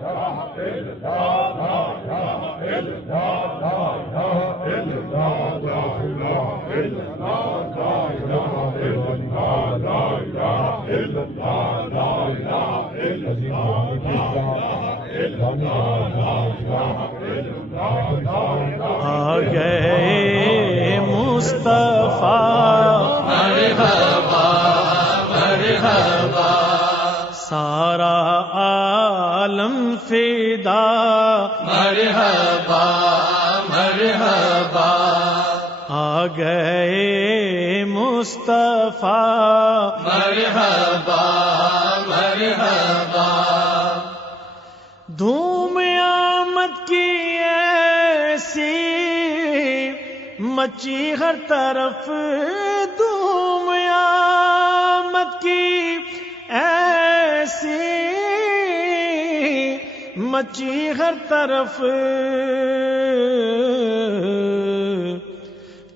آ گئے مصطفیٰ مرحبا مرحبا، سارا عالم فدا مرحبا مرحبا، آ گئے مصطفیٰ مرحبا مرحبا، دھوم آمد کی ایسی مچی ہر طرف، دھوم آمد کی ایسی مچی ہر طرف،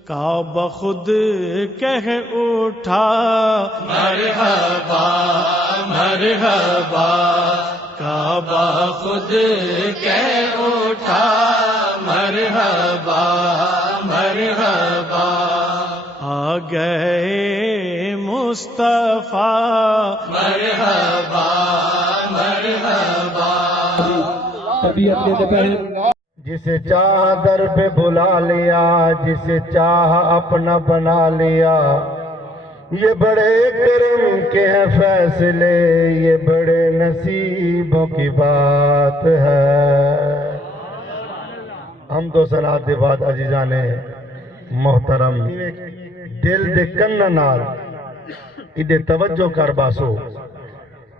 کعبہ خود کہہ اٹھا مرحبا مرحبا، کعبہ خود کہہ اٹھا مرحبا مرحبا، آ گئے مصطفیٰ مرحبا مرحبا، جسے چاہ در پہ بلا لیا، جسے چاہ اپنا بنا لیا، یہ بڑے کرم کے ہیں فیصلے، یہ بڑے نصیبوں کی بات ہے۔ ہم تو صلاۃ دے بعد عزیزان محترم دل دے کنن نال ایڈے توجہ کر باسو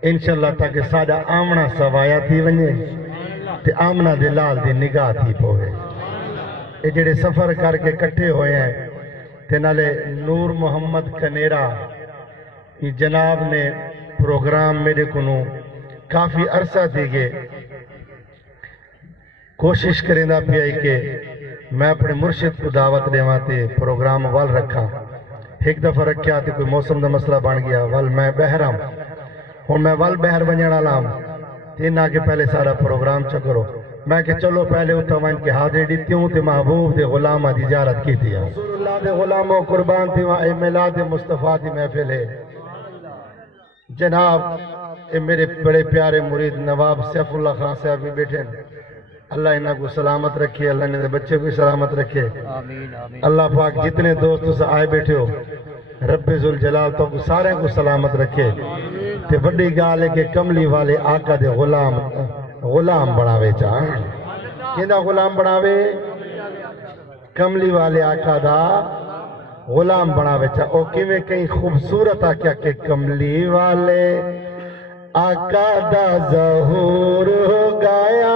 انشاءاللہ تاکہ ساڈا آمنا سوایا تھی ونجے تے آمنا دے لال دی نگاہ تھی پوے۔ اے جڑے سفر کر کے کٹھے ہوئے ہیں تے نالے نور محمد کنیرا جناب نے پروگرام میرے کنو کافی عرصہ دی گے، کوشش کریں دا پیا کہ میں اپنے مرشد کو دعوت دیواں تے پروگرام وال رکھا۔ ایک دفعہ رکھیا تے کوئی موسم دا مسئلہ بن گیا، وال میں بہرام ہوں، میں وال بہر بنجانا لام تین آگے پہلے سارا پروگرام چکرو، میں کہ چلو پہلے اتوان کے حاضر دیتی ہوں تے محبوب دے غلامہ دی زیارت کی تھی، رسول اللہ دے غلاموں قربان تھی، وہاں اے میلاد مصطفیٰ دی محفل ہے۔ جناب اے میرے بڑے پیارے مرید نواب سیف اللہ خان صاحب بھی بیٹھے ہیں، اللہ انہاں کو سلامت رکھے، اللہ نے بچے کو سلامت رکھے، اللہ پاک جتنے دوستوں سے آئے بیٹھے ہو رب ذوالجلال تو کو سارے کو سلامت رکھے۔ تے بڑی گال ہے کہ کملی والے آقا دے غلام بناوے چاہ، کیندہ غلام بناوے؟ کملی والے آقا دا غلام بناوے چاہ۔ او کیویں کہیں خوبصورت آقا کہ کملی والے آقا دا ظہور ہو گیا،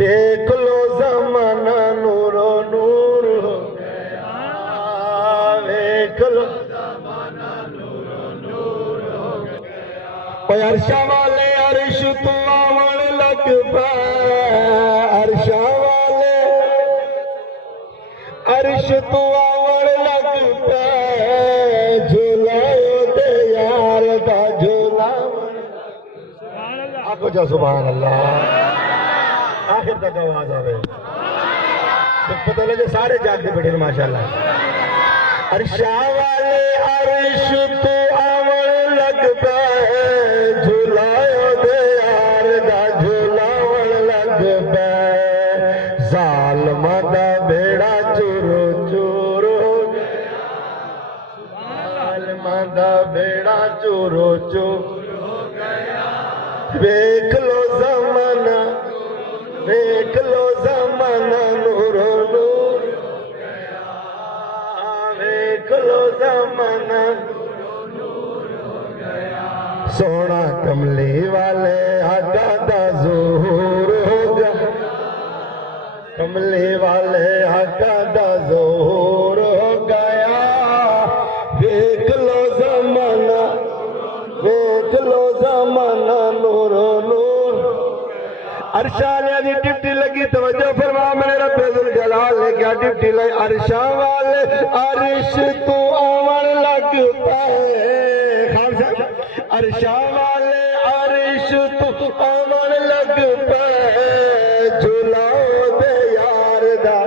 دیکھ لو زمانہ نور و نور ہو گیا، دیکھ لو زمانہ نور و نور ہو گیا، عرشہ والے عرش تو آون لگ پائے، عرشہ والے عرش تو آون لگ پائے، جھولائے دے یار دا جھولا، آگو جا سبحان اللہ، آخر تک آواز آوے تو پتہ لگے سارے جاگتے بیٹھے ماشاءاللہ۔ عرشہ والے عرش تو آون لگ پائے، جھولائے دے یار دا جھولاون لگ پائے، ظالمہ دا بیڑا چورو چور ہو گیا، ظالمہ دا بیڑا چورو چور ہو گیا، دیکھ لو زمانہ، دیکھ لو زمانہ نور و نور ہو گیا، دیکھ لو زمانہ نور و نور ہو گیا، سونا کملی والے آقا دا ظہور ہو گیا، کملی والے آقا دا ظہور ہو گیا، دیکھ لو زمانہ، دیکھ لو زمانہ نور و نور۔ عرشہ والے دی ڈپٹی لگی، توجہ فرما میرے رب ذوالجلال نے کیا ڈپٹی لگی، عرشہ والے عرش تو آون لگ پائے، خان صاحب عرشاں والے عرش تو آمن لگ پے جھولاؤ دے یار دا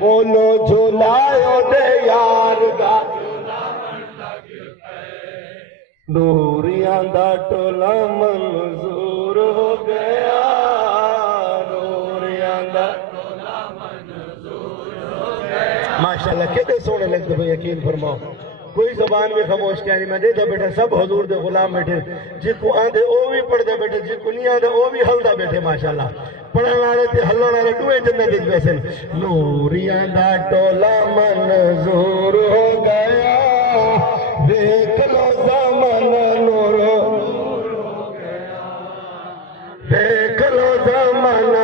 بولو جھولاؤ دے یار دا نوریاں دا ٹولا منظور ہو گیا نوریاں دا ماشاءاللہ کتنے سونے لگتے بھئی یقین فرماؤ کوئی زبان بھی خاموش کیا نہیں میں دیتا بیٹھے سب حضور دے غلام بیٹھے جی کو آندے او بھی پڑھ دے بیٹھے جی کو نہیں آندے او بھی حل دا بیٹھے ماشاءاللہ پڑھنے والے تھے حلوں والے ٹوئے جنت دیکھ بیسے نوریاں دا ٹولا منظور ہو گیا دیکھ لو زمان نور ہو گیا دیکھ لو زمان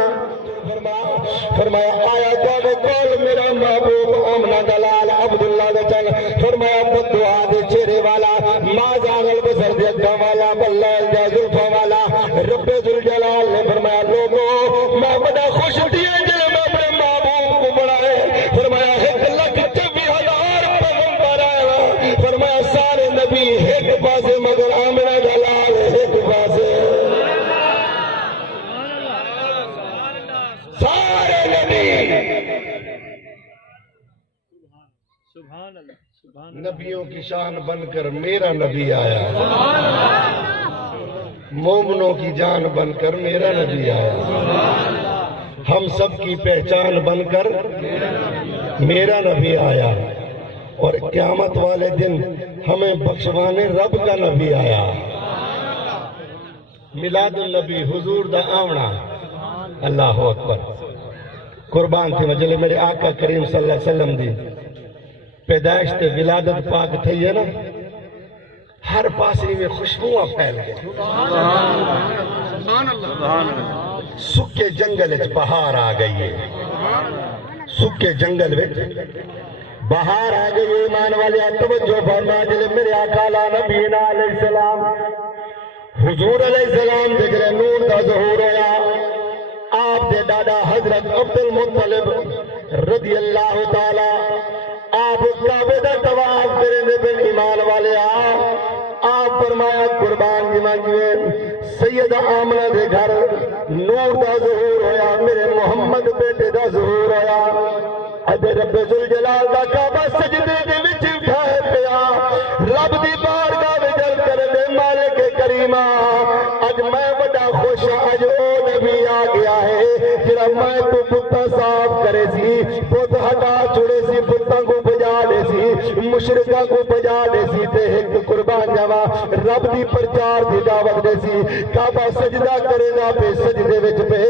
فرمایا آیا جب کول میرا محبوب آمنہ دلال عبداللہ دا چل فرمایا بدعا دے چہرے والا ما جاغل بسر دے اگا والا بلال جا زلفہ والا رب ذوالجلال نے فرمایا لوگوں میں بڑا خوش دیا جلے میں اپنے محبوب کو بڑھائے فرمایا 1,24,000 پیغمبر آئے فرمایا سارے نبی ایک پاسے مگر آمنہ دلال ایک پاسے سارے نبی نبیوں کی شان بن کر میرا نبی آیا مومنوں کی جان بن کر میرا نبی آیا ہم سب کی پہچان بن کر میرا نبی آیا اور قیامت والے دن ہمیں بخشوانے رب کا نبی آیا میلاد النبی حضور دا آونا اللہ اکبر قربان تھی مجھلے میرے آقا کریم صلی اللہ علیہ وسلم دی پیدائش تے ولادت پاک تھی ہے نا ہر پاسی میں خوشبوئیں پھیل گئے سکے جنگل وچ بہار آ گئی ہے سکے جنگل وچ بہار آ گئی ہے ایمان والے توجہ فرما جلے میرے آقا نبینا علیہ السلام حضور علیہ السلام دیکھے نور دا ظہور ہویا آپ دے دادا حضرت عبد المطلب رضی اللہ تعالی آپ کعبے دا طواف کرنے بن ایمان والے آپ فرمایا قربان دی مانگیے سید آمنہ دے گھر نور دا ظہور ہویا میرے محمد بیٹے دا ظہور ہویا ادھے رب ذوالجلال دا کعبہ سجدے دے وچ اٹھائے پیا رب دی بارگاہ وچ عرض کرنے مالک کریمہ اج میں بڑا خوش اج او نبی آ گیا ہے جڑا میں تو پتا صاف کرے سی پت ہٹا چھڑے سی پتاں کو بجا دے سی مشرکاں کو بجا دے سی تے ایک قربان جاوا رب دی پرچار دی دعوت دے سی کعبہ سجدہ کرے گا پہ سجدے وچ پہ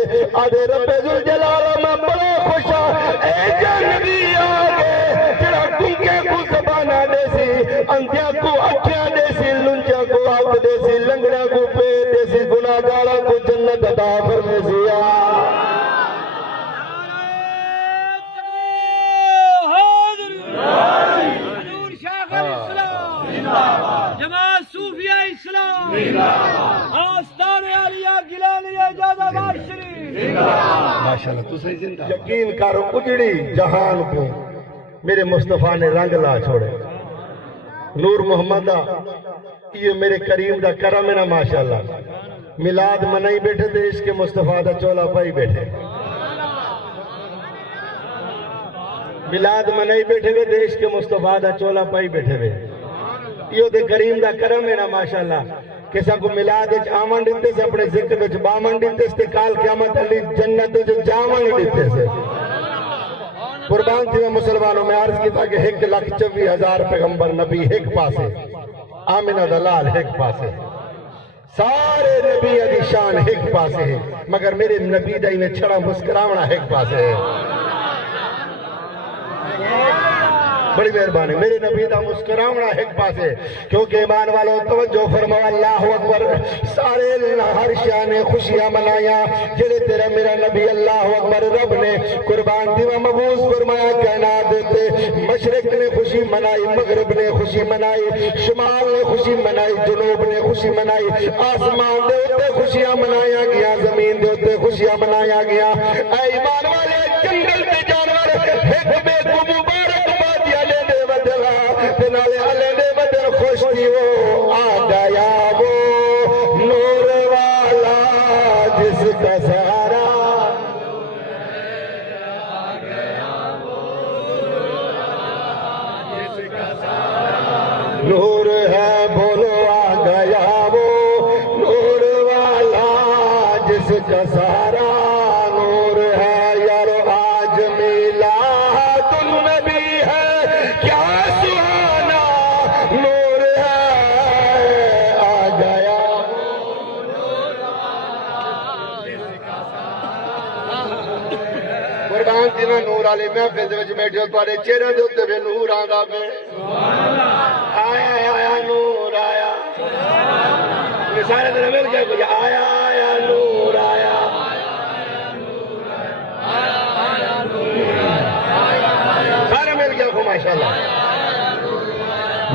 آدھے رب ذوالجلال میں بڑا خوش ہاں اے نبی آ گئے جڑا گنگے کو زبانہ دے سی اندھیاں کو اکھیاں دے سی لنجاں کو آگ دے سی لنگڑیاں کو پیٹ دے سی گناہگاراں کو جنت عطا فرمے سی جماعت صوفیہ اسلام آستان عالیہ گیلانی اجازہ بار شریف ماشاءاللہ تو صحیح زندہ یقین کرو اجڑی جہان کو میرے مصطفیٰ نے رنگ لا چھوڑے نور محمدہ یہ میرے کریم دا کرم ہے نا ماشاءاللہ میلاد منائی بیٹھے تھے اس کے مصطفیٰ دا چولا پائی بیٹھے میلاد منائی بیٹھے ہوئے دیش کے مصطفیٰ دا چولا پائی بیٹھے ہوئے یہ دے کریم دا کرم ہے نا ماشاءاللہ کسا کو میلاد وچ آمن دیتے سے اپنے ذکر وچ بامن دیتے سے کال قیامت علی جنت وچ جامن دیتے سے قربان تھی میں مسلمانوں میں عرض کی تھا کہ 1,24,000 پیغمبر نبی ایک پاسے آمنہ دلال ایک پاسے سارے نبی علی شان ایک پاسے ہیں مگر میرے نبی دائی میں چھڑا مسکراونا ایک پاسے ہے بڑی مہربانی میرے نبی دا مسکراونا ایک پاسے کیونکہ ایمان والوں توجہ فرماؤ اللہ اکبر سارے ہر شان خوشیاں منایا جڑے تیرا میرا نبی اللہ اکبر رب نے قربان دیوا مبعوث فرمایا کائنات دیتے مشرق نے خوشی منائی مغرب نے خوشی منائی شمال نے خوشی منائی جنوب نے خوشی منائی آسمان دے ہوتے خوشیاں منایا گیا زمین دے ہوتے خوشیاں منایا گیا اے ایمان والے جنگل تے جانور ایک بے کو مبارک نالے علی دے بدر خوش تھی وہ آ گیا وہ نور والا جس کا سہارا نور ہے بولو آ گیا وہ نور والا جس کا سہارا نور ہے یارو آج میلاد النبی ہے کیا سہانا نور ہے آ گیا قربان دینا نور والے محفل دے وچ بیٹھے تواڈے چہرے دے اوتے وی نور آندا پے آیا آیا نور آیا سارے دن مل گئے کوئی آیا آیا نور آیا سارے مل گیا کو ماشاءاللہ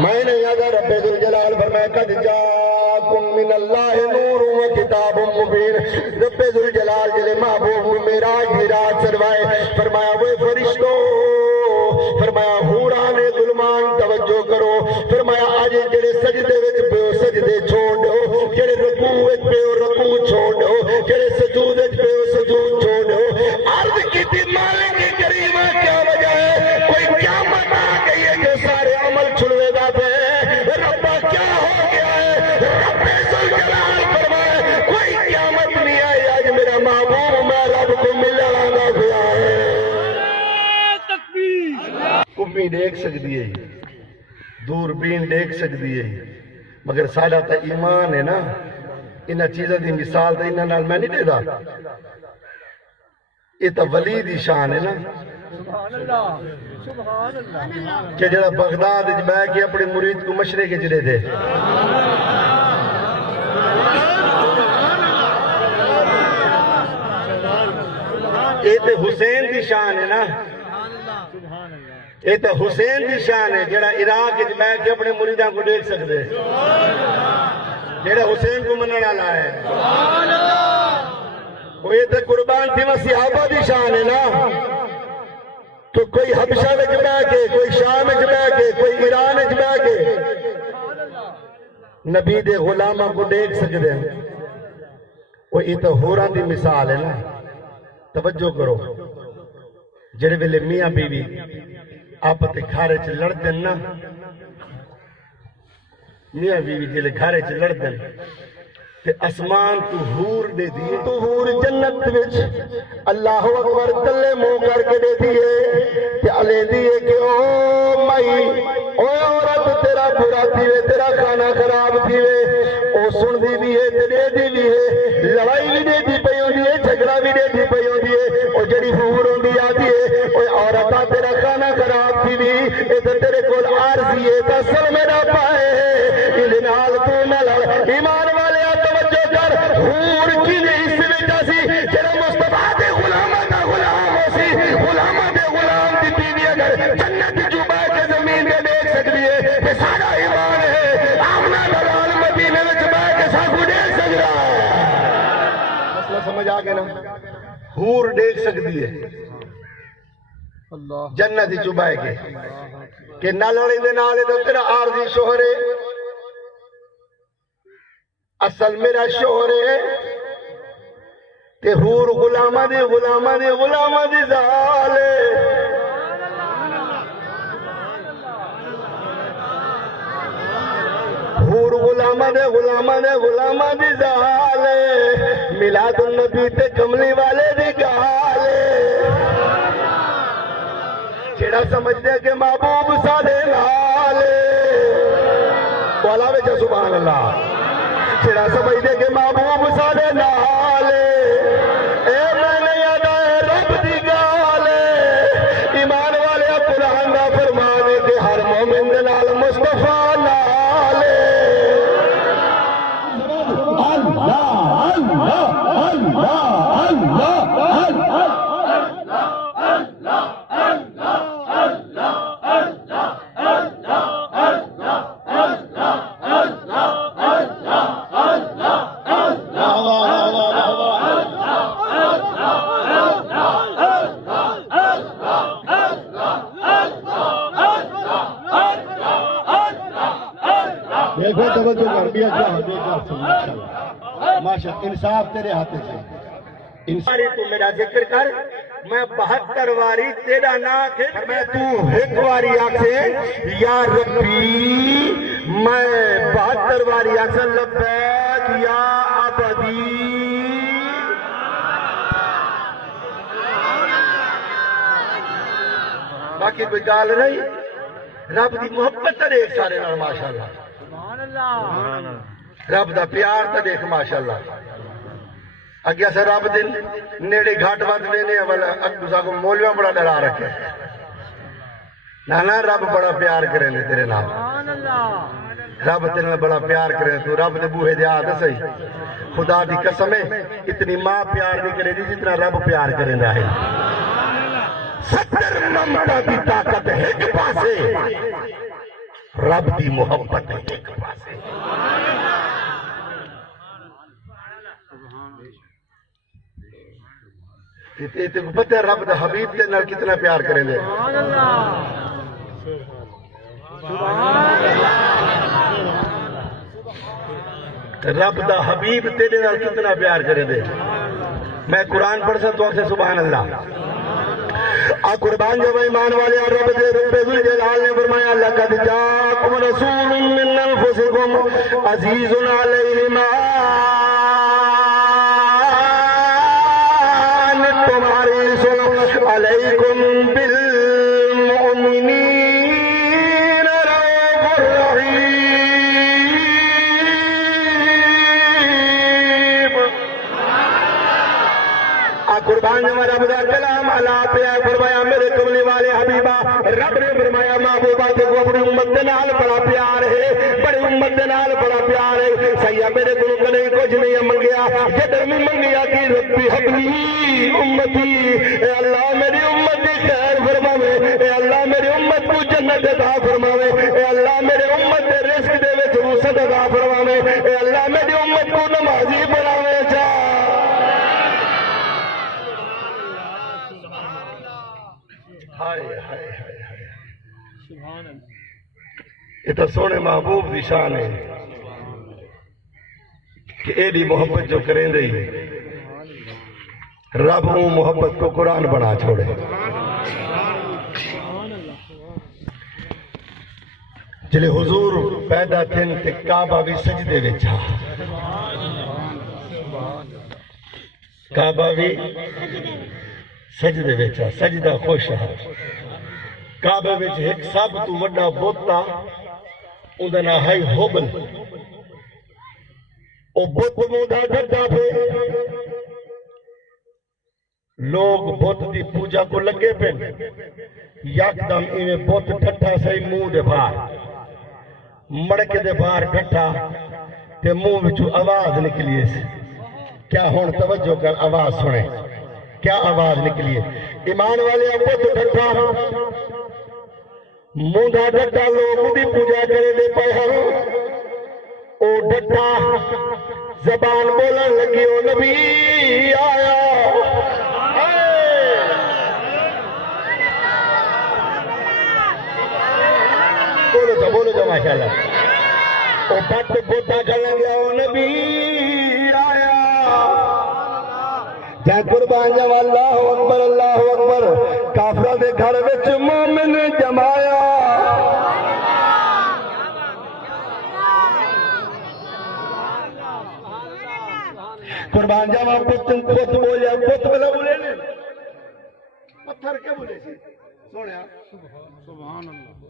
میں نے یاد رب ذوالجلال فرمایا قد جاءکم من اللہ نور و کتاب مبین رب ذوالجلال جلے محبوب معراج کی رات سروائے فرمایا وہ فرشتوں فرمایا حوران غلمان توجہ کرو فرمایا آج جڑے سجدے وچ پیو سجدے چھوڑ دو جڑے رکوع وچ پیو رکوع چھوڑ دو جڑے سجود وچ پیو سجود چھوڑ دو عرض کیتی مالک کریم کیا وجہ ہے کوئی قیامت آ گئی ہے کہ سارے عمل چھڑوے گا پہ ربا کیا ہو گیا ہے رب ذوالجلال فرمائے کوئی قیامت نہیں آئی آج میرا محبوب میں رب کو ملنا گیا ہے کمی دیکھ سکتی ہے دوربین دیکھ سکتی ہے مگر سارا تا ایمان ہے نا انہاں چیزاں دی مثال تے انہاں نال میں نہیں دے دا یہ تا ولی دی شان ہے نا کہ جڑا بغداد وچ بیٹھ کے اپنے مرید کو مشرے کے چلے دے یہ تے حسین دی شان ہے نا یہ تو حسین دی شان ہے جڑا عراق وچ بیٹھ کے اپنے مریداں کو دیکھ سکتے جڑا حسین کو منن والا ہے وہ یہ تو قربان تھی وہ صحابہ دی شان ہے نا تو کوئی حبشہ وچ بیٹھ کے کوئی شام وچ بیٹھ کے کوئی ایران وچ بیٹھ کے نبی دے غلاماں کو دیکھ سکتے ہیں وہ یہ تو ہوراں دی مثال ہے نا توجہ کرو جڑے ویلے میاں بیوی آپتے کھارے چھ لڑ دن نا میاں بیوی جلے کھارے چھ لڑ دن تے اسمان تو حور دے دیئے تو حور جنت وچ اللہ اکبر تلے منہ کر کے دے دیئے تے علی دیئے کہ او مائی او عورت تیرا برا تھیوے تیرا کھانا خراب تھیوے او سن دی بھی ہے تے دے دی بھی ہے لڑائی بھی دے دی پئی ہوندی ہے جھگڑا بھی دے دی پئی ہوندی ہے او جڑی حور ہوندی آتی ہے او عورتاں تیرا کھانا خراب تھی بھی اے تے تیرے کول عارضی ہے تے اصل میرا پائے ایں نال تو نہ لڑ ایمان والے حور کی نہیں اس وجہ سی جڑا مصطفیٰ دے غلامہ دا غلام ہو سی غلامہ دے غلام دی بیوی اگر جنت چوبا کے زمین دے دیکھ سکتی ہے یہ سارا ایمان ہے آمنہ دلال مدینے میں چوبا کے ساتھ دیکھ سک رہا ہے مسئلہ سمجھ آگے نا حور دیکھ سکتی ہے جنت چوبا کے کہ نہ لڑیں دے نالے تو تیرا عارضی شوہر ہے اصل میرا شوہر ہے تے حور غلامہ دی زال حور غلامہ دی زال میلاد النبی تے کملی والے دی گال جڑا سمجھتے کہ محبوب سادے نال بولا وچ سبحان اللہ جڑا سمجھتے کہ محبوب سادے نال اے میں نے یاد آئے رب دی گال ایمان والے قرآن دا فرمان ہے کہ ہر مومن دے نال مصطفیٰ نال اللہ اللہ اللہ اللہ دیکھو توجہ کر بیا ماشاءاللہ ماشاءاللہ انصاف تیرے ہاتھ سے انصاری تو میرا ذکر کر میں 72 واری تیرا نا میں تو ایک واری آکھے یا ربی میں 72 واری آکھے لبیک یا عبدی باقی کوئی گال نہیں رب دی محبت تے دیکھ سارے نال ماشاءاللہ رب دا پیار تے دیکھ ماشاءاللہ اگیا سے رب دن نیڑے گھاٹ بات لینے والا اگدوسا کو مولویاں بڑا ڈرا رکھے نانا رب بڑا پیار کرے نے تیرے نام رب تیرے میں بڑا پیار کرے تو رب دے بوہے دے آدھے صحیح خدا دی قسم ہے اتنی ماں پیار نہیں کرے دی جتنا رب پیار کرے دا ہے 70 ممتا دی طاقت ہے ایک پاسے رب دی محبت ہے ایک پاسے تے کو پتہ ہے رب دا حبیب تے نال کتنا پیار کریں دے رب دا حبیب تیرے نال کتنا پیار کریں دے میں قرآن پڑھ سا تو آکھ سے سبحان اللہ قربان جب ایمان والے رب دے رب ذوالجلال نے فرمایا لقد جاءکم رسول من انفسکم عزیز علیہ ما علیکم بالمؤمنین رؤوف رحیم قربان جب رب دا کلام اللہ پہ فرمایا میرے کملی والے حبیبہ رب نے فرمایا محبوبہ کو اپنی امت دے نال بڑا پیار ہے بڑی امت دے نال بڑا پیار ہے سیاح میرے کو نہیں کچھ نہیں منگیا جدر میں منگیا کہ ربی حبلی امتی اے اللہ میری امت کی خیر فرماوے اے اللہ میری امت کو جنت عطا فرماوے اے اللہ میری امت کے رزق دے وچ وسعت عطا فرماوے اے اللہ میری امت کو نمازی بناوے جا یہ تو سونے محبوب دی شان ہے کہ ایڈی محبت جو کریں دے رب وہ محبت کو قرآن بنا چھوڑے چلے حضور پیدا تھن تے کعبہ بھی سجدے وچھا کعبہ بھی سجدے وچھا سجدہ خوش ہے کعبہ وچ ایک سب تو وڈا بوتا اندھا نہ ہے ہوبل او بت مودا ڈھڈا پہ لوگ بت دی پوجا کو لگے پہ یک دم ایویں بت ڈھٹا سہی منہ دے باہر مڑکے دے باہر ڈھٹا تے منہ وچوں آواز نکلی ہے کیا ہون توجہ کر آواز سنے کیا آواز نکلی ہے ایمان والے بت ڈھٹا موندا ڈٹا لوگ دی پوجا کرے دے پے ہن او ڈٹا زبان بولن لگی او نبی آیا بولو جو ماشاءاللہ او بت بوتا چلا گیا او نبی آیا جے قربان جاواں اللہ اکبر کافراں دے گھر وچ مومن جمایا قربان جاواں پت بولیا پت بلا بولے نے پتھر کیا بولے سی سونیا سبحان اللہ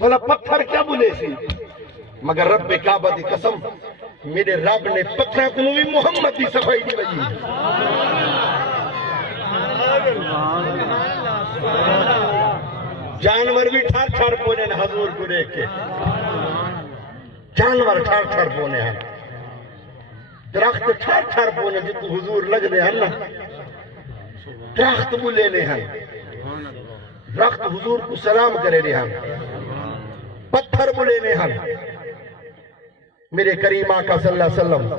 بولا پتھر کیا بولے سی مگر رب کعبہ دی قسم میرے رب نے پتھر کو بھی محمد دی صفائی دی وجہ جانور بھی ٹھار ٹھار پونے ہیں حضور کو دیکھ کے جانور ٹھار ٹھار پونے ہیں درخت ٹھار ٹھار پونے جتو حضور لگ دے ہیں نا درخت بولے لے ہیں درخت حضور کو سلام کرے لے ہیں پتھر بولے لے ہیں میرے کریم آقا صلی اللہ علیہ وسلم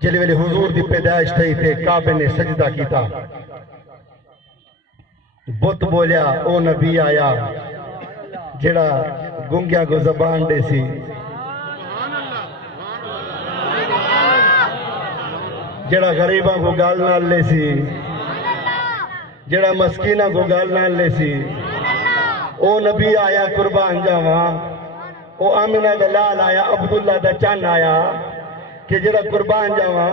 جلے والے حضور دی پیدائش تھی تھے کعبے نے سجدہ کیتا بت بولیا او نبی آیا جڑا گنگیا کو زبان دے سی، جڑا غریباں کو گال نال لے سی، جڑا مسکینہ کو گال نال لے سی، او نبی آیا قربان جاواں، او آمینہ دا لال آیا، عبداللہ دا چان آیا کہ جڑا قربان جاواں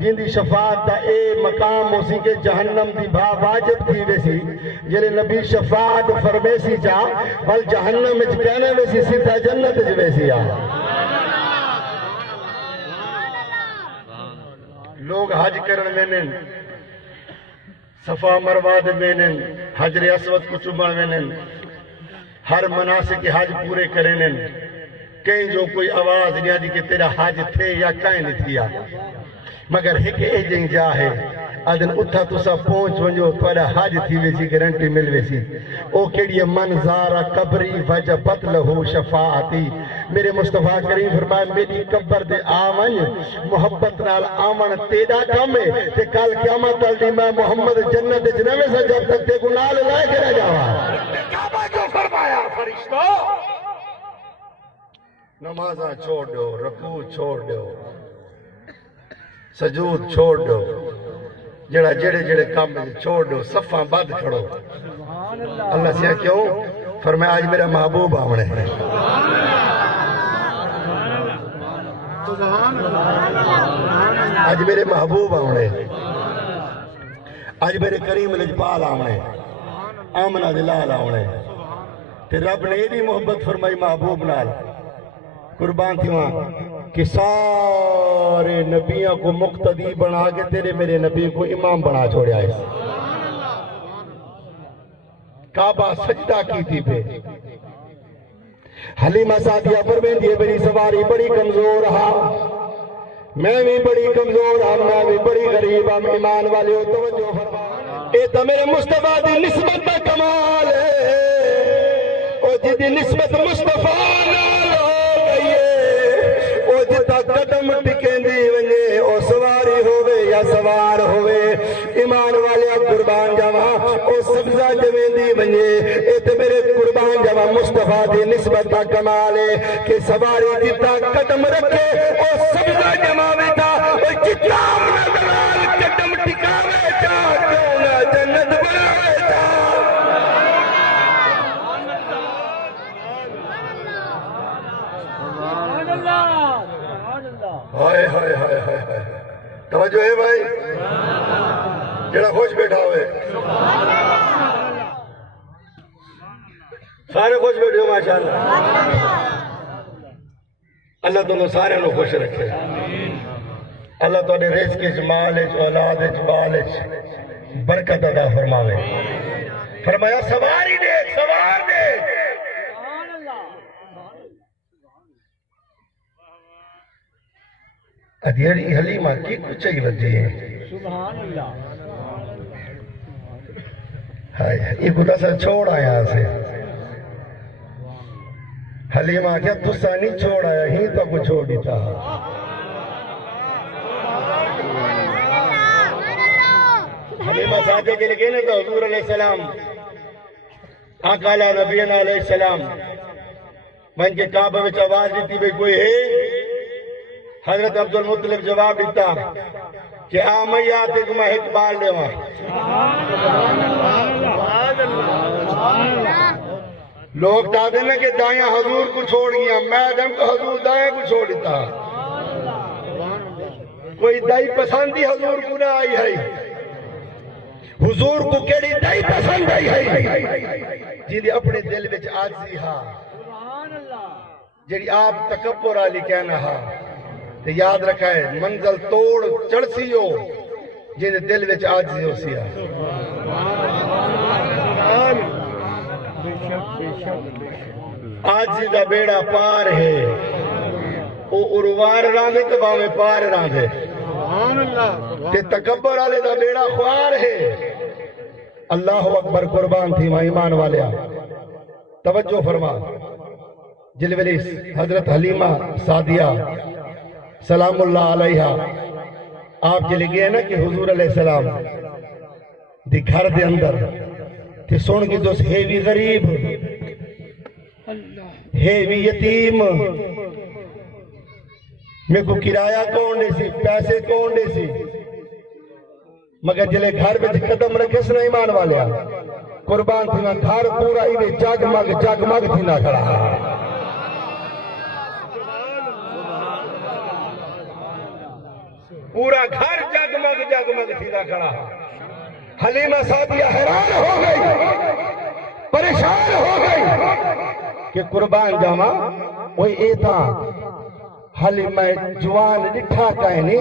جن دی شفاعت دا اے مقام ہو سی کہ جہنم دی بھا واجب تھی ویسی، جلے نبی شفاعت فرمیسی چاہ بل جہنم اچ کہنے ویسی سیدھا جنت اچ ویسی آ۔ لوگ حج کرن وینن، صفا مروہ دے وینن، حجر اسود کو چومن وینن، ہر مناسک حج پورے کرنن، کہیں جو کوئی آواز نہیں آتی کہ تیرا حج تھے یا کہیں نہیں تھیا، مگر ایک ایجنگ جا ہے ادن اتھا تسا پہنچ ونجو تھوڑا حج تھی ویسی گارنٹی مل ویسی، او کیڑی منظارہ قبری وجبت لہو شفاعتی۔ میرے مصطفیٰ کریم فرمائے میری قبر دے آمن محبت نال آمن تیڑا کم ہے تے کل قیامت تلدی میں محمد جنت جنوے سے جب تک تے کو نال لائے کے رہ جاوا۔ کعبہ جو فرمایا فرشتو نمازہ چھوڑ دو، رکوع چھوڑ دو، سجود چھوڑ دو، جڑا جڑے جڑے کام چھوڑ دو، صفاں بد کھڑو۔ اللہ سے کیوں فرمایا آج میرا محبوب آمنے ہے، آج میرے محبوب آمنے، آج میرے کریم لجپال آمنے، آمنہ دلال آمنے، تے رب نے ایدی محبت فرمائی محبوب نال قربان تھی وہاں کہ سارے نبیوں کو مقتدی بنا کے تیرے میرے نبی کو امام بنا چھوڑیا ہے۔ کعبہ سجدہ کی تھی پہ حلیمہ سعدیہ فرمین دیئے میری سواری بڑی کمزور ہاں، میں بھی بڑی کمزور ہاں، میں بھی بڑی غریب ہاں، ایمان والے ہو توجہ فرما، اے تا میرے مصطفیٰ دی نسبت دا کمال ہے، او جدی نسبت مصطفیٰ نال ہو گئی ہے، او جتا قدم ٹکیں دی ونجے او سواری ہوئے یا سوار ہوئے، ایمان والے قربان جاواں او سبزہ جمین دی ونجے، اے تے میرے قربان جاواں مصطفیٰ دی نسبت دا کمال ہے کہ سواری جتا قدم رکھے او سبزہ جماوے تا، او جتا امنا دلال قدم ٹکاوے جا کیوں جنت بناوے جا۔ ہائے ہائے ہائے ہائے ہائے، توجہ ہے بھائی، جڑا خوش بیٹھا ہوئے سارے خوش بیٹھے ہو ماشاءاللہ، اللہ تعالیٰ سارے نو خوش رکھے، اللہ تعالیٰ رزق اچ مال اچ اولاد اچ بال اچ برکت عطا فرماوے۔ فرمایا سواری دے سوار دے، ادھیڑی حلیمہ کی کچھ ہی وجہ ہے، سبحان اللہ، ہائے یہ خدا سا چھوڑ آیا سے حلیمہ کیا تسا نہیں چھوڑ آیا ہی تو کو چھوڑ دیتا۔ حلیمہ ساتھے کے لئے تو حضور علیہ السلام آقا نبینا علیہ السلام من کے کعبہ میں آواز دیتی بھئی کوئی ہے؟ حضرت عبدالمطلب جواب دیتا کہ آمیات ایک میں اقبال لے وہاں، لوگ دادے نا کہ دائیاں حضور کو چھوڑ گیا، میں دم کو حضور دائیاں کو چھوڑ دیتا، کوئی دائی پسندی حضور کو نہ آئی ہے، حضور کو کیڑی دائی پسند آئی ہے جنہی اپنے دل وچ آجزی ہاں، جنہی آپ تکبر علی کہنا ہاں، تو یاد رکھا ہے منزل توڑ چڑھ سی ہو جنہی دل وچ آجزی ہو سیا۔ آجزی دا بیڑا پار ہے، او اروار راندے تو باوے پار راندے، تے تکبر والے دا بیڑا خوار ہے۔ اللہ اکبر قربان تھی ماں ایمان والے، توجہ فرما، جلویلی حضرت حلیمہ سعدیہ سلام اللہ علیہ آپ چلے گئے نا کہ حضور علیہ السلام دی گھر دے اندر تے سن کی دوست ہیوی غریب ہے بھی یتیم میں کو کرایہ کون دے سی پیسے کون دے سی مگر جلے گھر میں قدم رکھے سنا ایمان والیا قربان تھی نا گھر پورا ایوے جگمگ تھی نا کھڑا پورا گھر جگمگ تھی نا کھڑا حلیمہ سعدیہ حیران ہو گئی پریشان ہو گئی کہ قربان جاما وہی اے تھا حلیمہ جوان ڈٹھا کہنی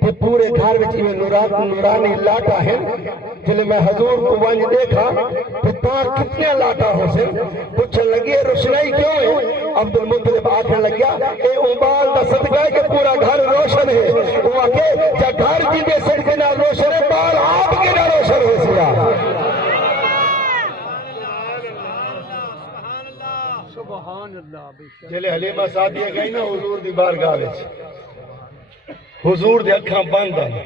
کہ پورے گھر وچ میں نورانی لاٹا ہے جلے میں حضور کو ونج دیکھا کہ تار کتنے لاٹا ہو سے پوچھن لگی ہے روشنائی کیوں ہے عبد المطلب آکھن لگیا اے امبال دا صدقہ ہے کہ پورا گھر روشن ہے وہ آکھے جا گھر جی دے صدقے نہ روشن ہے بال آپ کے نہ روشن ہو سیا جلے حلیمہ سعدیہ گئی نا حضور دی بارگاہ وچ حضور دے اکھاں بند ہیں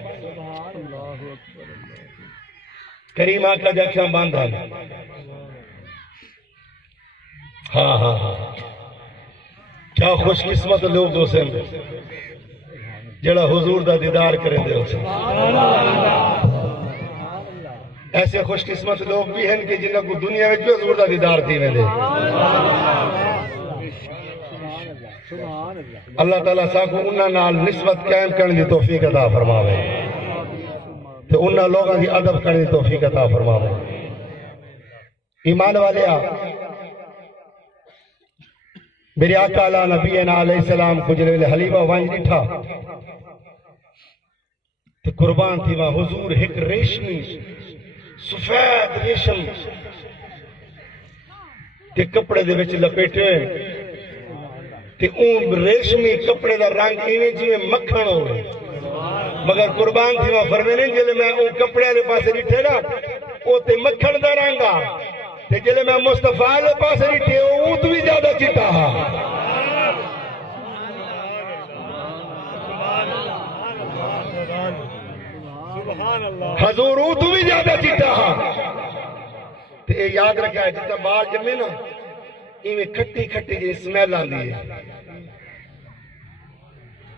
کریم آقا دے اکھاں بند ہیں ہاں کیا خوش قسمت لوگ دو سے جڑا حضور دا دیدار کریں دے اسے ایسے خوش قسمت لوگ بھی ہیں کہ جنہوں کو دنیا میں جو حضور دا دیدار تھی میں دے اللہ تعالیٰ ساکو انہاں نال نسبت قائم کرنے دی توفیق عطا فرماوے تو انہاں لوگاں دی ادب کرنے دی توفیق عطا فرماوے ایمان والے میرے آقا علیہ نبینا علیہ السلام کو جلوے حلیمہ وانج ڈٹھا تو قربان تھی وہاں حضور ایک ریشمی سفید ریشم کے کپڑے دے وچ لپیٹے تے اون ریشمی کپڑے دا رنگ ایویں جویں مکھن ہوئے مگر قربان تھی وہاں فرمینے جلے میں اون کپڑے دے پاسے ڈٹھے نا او تے مکھن دا رنگ آ تے جلے میں مصطفیٰ دے پاسے ڈٹھے اون تو بھی زیادہ چٹا ہا حضور اون تو بھی زیادہ چٹا ہا تے یاد رکھا ہے جتا بال جمے نا ایویں کھٹی جی سمیل آندی ہے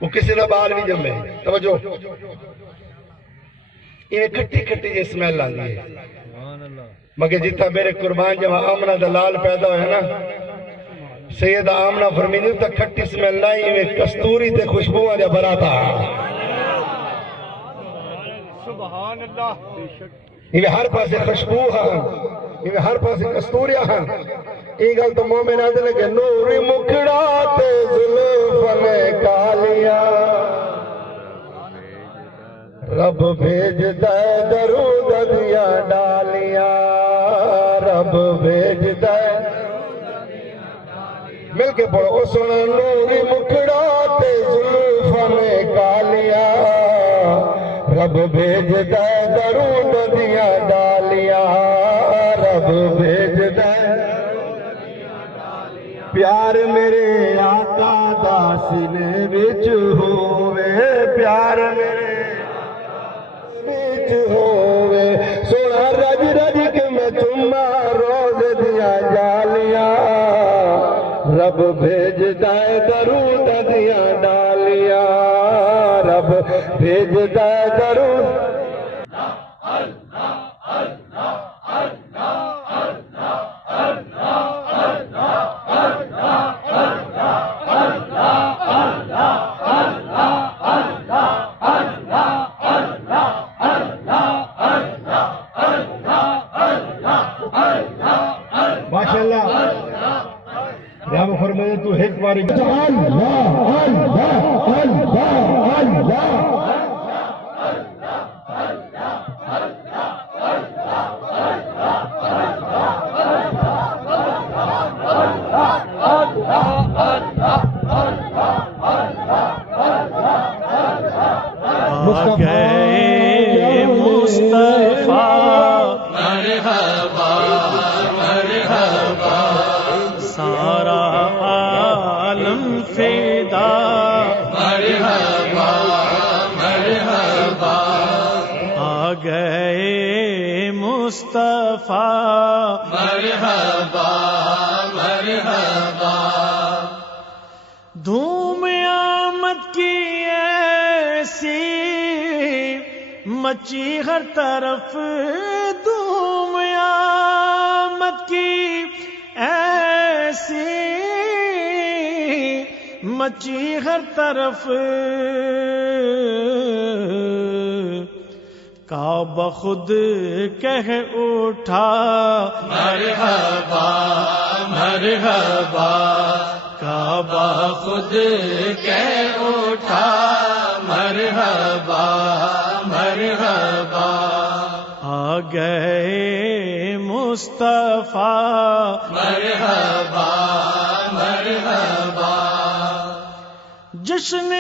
وہ کسی دا بال بھی جمے توجہ ایویں کھٹی جی سمیل آندی ہے مگر جتا میرے قربان جب آمنہ دلال پیدا ہوئے نا سیدہ آمنہ فرمینی تا کھٹی سمیل لائی ایویں کستوری تے خوشبو آجا براتا سبحان اللہ ایویں ہر پاسے خوشبو ہاں ایویں ہر پاسے کستوریا ہاں ایک گل تو مومن آدھے لگے نوری مکھڑا تے زلفن کالیا رب بھیج دے درود دیا ڈالیا رب بھیج دے مل کے پڑھو سن نوری مکھڑا تے زلفن کالیا رب بھیج دے درود دیا ڈالیا رب بھیج دے پیار میرے آقا دا سینے وچ ہووے پیار میرے وچ ہووے سونا رج کے میں چما روز دیا جالیاں رب بھیج دے درود دیا ڈالیاں رب بھیج دے درود فرمائے تو ایک بار گئے مصطفیٰ مرحبا مرحبا سارا عالم فدا مرحبا مرحبا آ گئے مصطفیٰ مرحبا مرحبا مچی ہر طرف دھوم آمد کی ایسی، مچی ہر طرف کعبہ خود کہہ اٹھا مرحبا مرحبا، کعبہ خود کہہ اٹھا مرحبا مرحبا، آ گئے مصطفیٰ مرحبا مرحبا، جشن